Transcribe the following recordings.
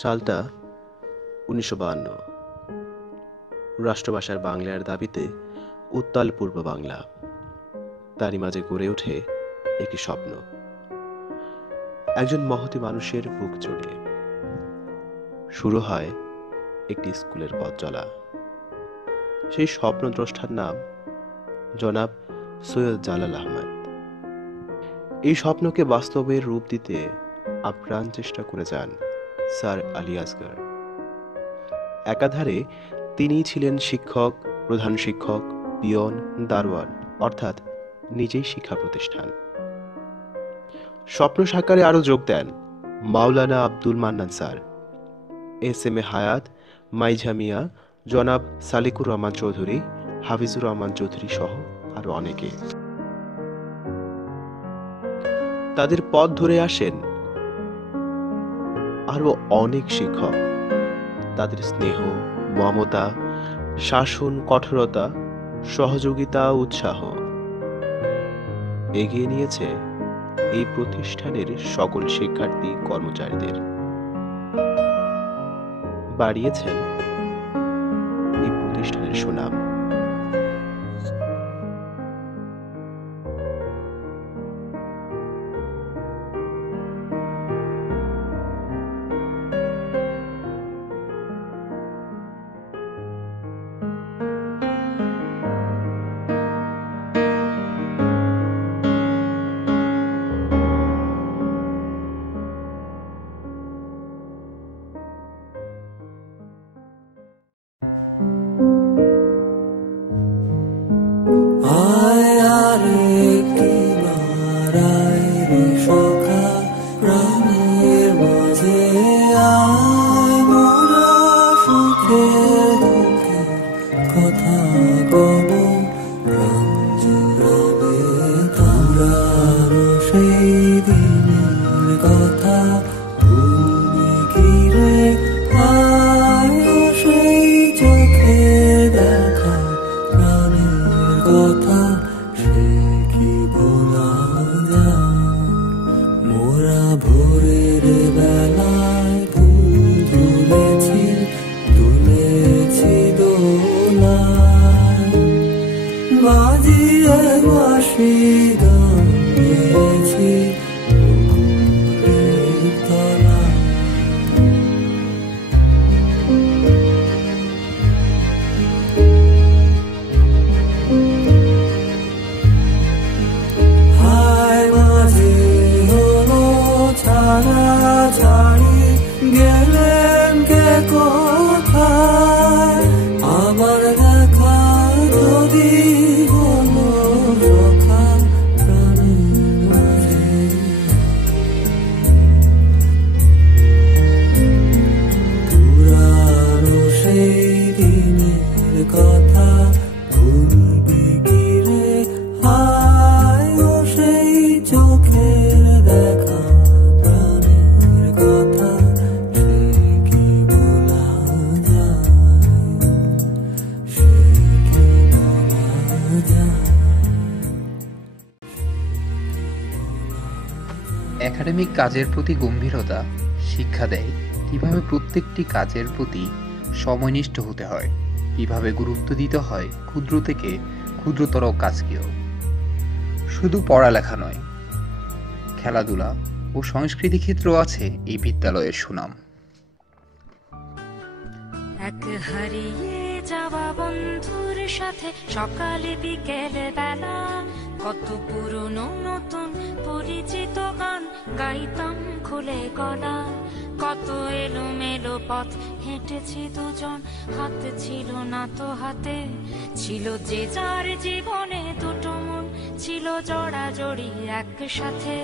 সালটা ১৯৫২। রাষ্ট্রভাষার বাংলার দাবিতে উত্তাল পূর্ব বাংলা। তারই মাঝে গড়ে ওঠে একটি স্বপ্ন, একজন মহতী মানুষের বুক জড়িয়ে শুরু হয় একটি স্কুলের পথ চলা। সেই স্বপ্নদ্রষ্টার নাম জনাব সৈয়দ জালাল আহমেদ। এই স্বপ্নকে বাস্তবের রূপ দিতে আপ্রাণ চেষ্টা করে যান স্যার আলী আসগর। একাধারে তিনিই ছিলেন শিক্ষক, প্রধান শিক্ষক, পিয়ন, দারোয়ান, অর্থাৎ নিজেই শিক্ষা প্রতিষ্ঠান। স্বপ্ন সাকারে আরও যোগ দেন Maulana Abdul Mannan sir, S A Hayat, Maijha মিয়া, জনাব সালিকুর রহমান চৌধুরী, হাফিজুর রহমান চৌধুরী সহ আরো অনেকে। তাদের পথ ধরে আসেন আরো অনেক শিক্ষক। তাদের স্নেহ, মমতা, শাসন, কঠোরতা, সহযোগিতা, উৎসাহ এগিয়ে নিয়েছে এই প্রতিষ্ঠানের সকল শিক্ষার্থী কর্মচারীদের, বাড়িয়েছেন এই প্রতিষ্ঠানের সুনাম। একাডেমিক কাজের প্রতি গম্ভীরতা শিক্ষা দেয় কিভাবে প্রত্যেকটি কাজের প্রতি সময়নিষ্ঠ হতে হয়, কিভাবে গুরুত্ব দিতে হয় ক্ষুদ্র থেকে ক্ষুদ্রতর কাজকেও। শুধু পড়ালেখা নয়, খেলাধুলা ও সংস্কৃতি ক্ষেত্রেও আছে এই বিদ্যালয়ের সুনাম। এক হারিয়ে যাওয়া বন্ধুর সাথে সকালে বিকেলে বেলা কত পুরনো নতুন পরিচিত গান গাইতাম খুলে গলা, কত এলোমেলো পথ হেঁটেছি দুজন, হাতে ছিল না তো হাতে ছিল যে যার জীবনে দুটো মন ছিল জড়াজড়ি একসাথে,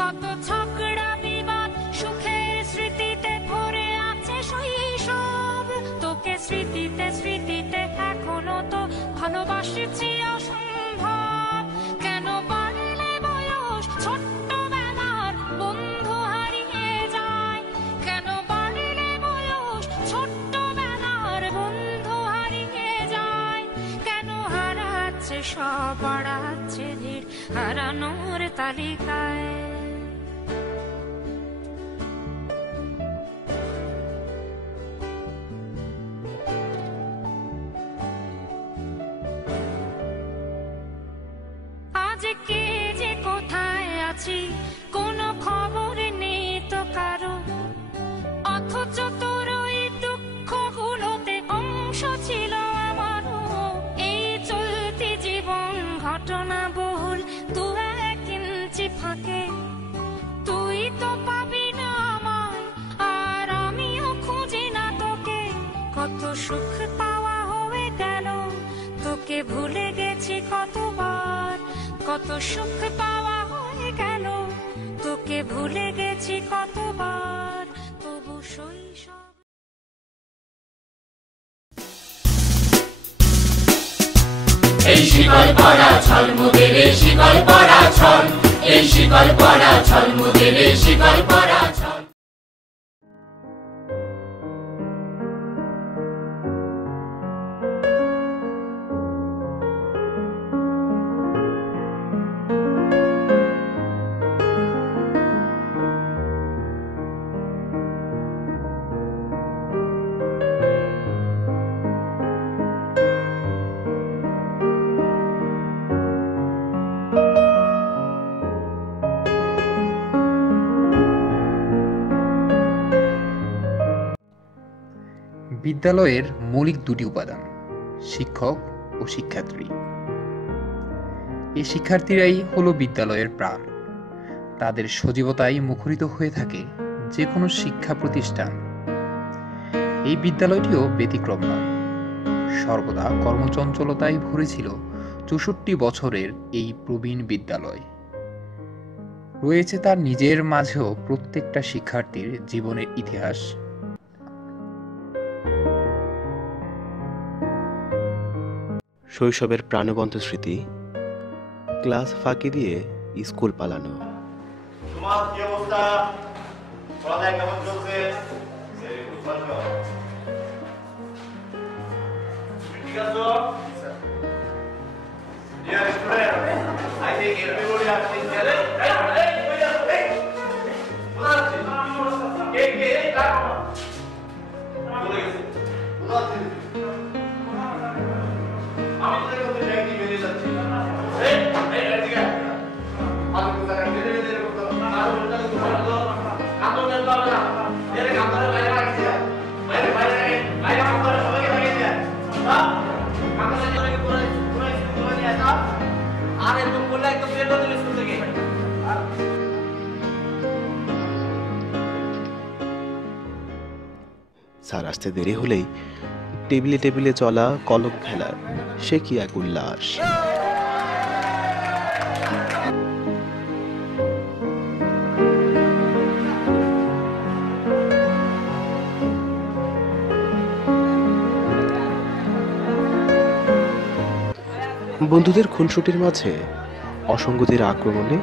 কত ঝগড়া বিবাদ সুখের স্মৃতিতে ভরে আছে শৈশব, তোকে স্মৃতিতে স্মৃতিতে এখনো তো ভালোবাসছি অসম্ভব, কেন বাড়লে বয়স ছোট্টবেলার বন্ধু হারিয়ে যায়, কেন বাড়লে বয়স ছোট্টবেলার বন্ধু হারিয়ে যায়, কেন হারাচ্ছে সব বাড়াচ্ছে ভিড় হারানোর তালিকায়। সুখ পাওয়া হয়ে গেল, তোকে ভুলে গেছি কতবার। কত সুখ পাওয়া হয়ে গেল, তোকে ভুলে গেছি কতবার। তবু শৈশব এই শিকল পরা ছল মুদের এই শিকল পরা ছল, এই শিকল পরা ছল মুদের এই শিকল পরা ছল। বিদ্যালয়ের মৌলিক দুটি উপাদান, শিক্ষক ও শিক্ষার্থী। এই শিক্ষার্থীরাই হলো বিদ্যালয়ের প্রাণ। তাদের সজীবতায় মুখরিত হয়ে থাকে যে কোনো শিক্ষা প্রতিষ্ঠান। এই বিদ্যালয়টিও ব্যতিক্রম নয়। সর্বদা কর্মচঞ্চলতায় ভরেছিল ৬৪ বছরের এই প্রবীণ বিদ্যালয়। রয়েছে তার নিজের মাঝেও প্রত্যেকটা শিক্ষার্থীর জীবনের ইতিহাস। শৈশবের প্রাণবন্ত স্মৃতি, ক্লাস ফাঁকি দিয়ে স্কুল পালানো। তোমার কি অবস্থা? পড়ালেখা কেমন চলছে? ঠিক আছো? Dear student, I think everybody has been there. Sir আসতে দেরি হলেই টেবিলে টেবিলে চলা কলম খেলার সে কি এক উল্লাস। বন্ধুদের খুনসুটির মাঝে অসঙ্গতির আক্রমণে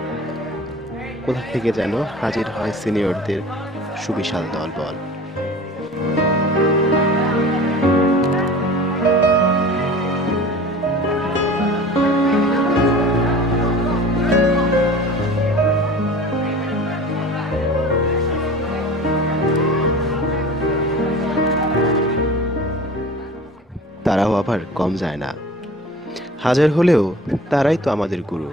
কোথা থেকে যেন হাজির হয় সিনিয়রদের সুবিশাল দলবল। তারাও আবার কম যায় না, হাজার হলেও তারাই তো আমাদের গুরু।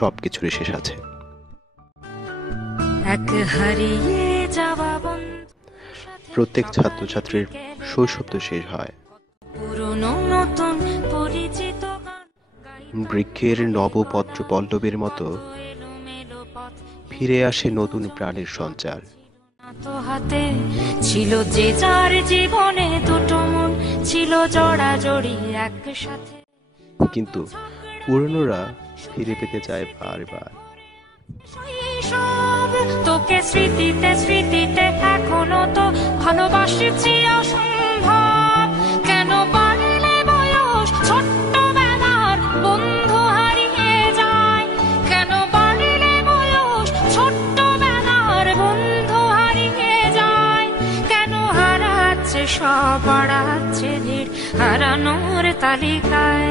সবকিছুরই শেষ আছে। প্রত্যেক ছাত্রছাত্রীর শৈশব তো শেষ হয়। বৃক্ষের নবপত্র পল্লবের মতো ফিরে আসে নতুন প্রাণের সঞ্চার। হাতে ছিল যে যার জীবনে দুটো মন ছিল জড়াজড়ি একসাথে, কিন্তু পুরনোরা ফিরে পেতে চায় বারবার। তোকে স্মৃতিতে স্মৃতিতে এখনো তো ভালোবাসছি অসম্ভব। কেন বাড়লে বয়স ছোট্টবেলার বন্ধু হারিয়ে যায়, কেন বাড়লে বয়স ছোট্টবেলার বন্ধু হারিয়ে যায়। হারানোর তালিকায়।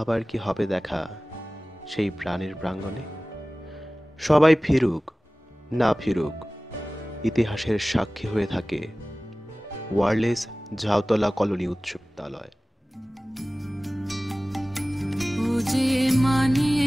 আবার কি হবে দেখা সেই প্রাণের প্রাঙ্গণে? সবাই ফিরুক না ফিরুক, ইতিহাসের সাক্ষী হয়ে থাকে ওয়ারলেস ঝাউতলা কলোনি উচ্চ বিদ্যালয়। ও যে মানে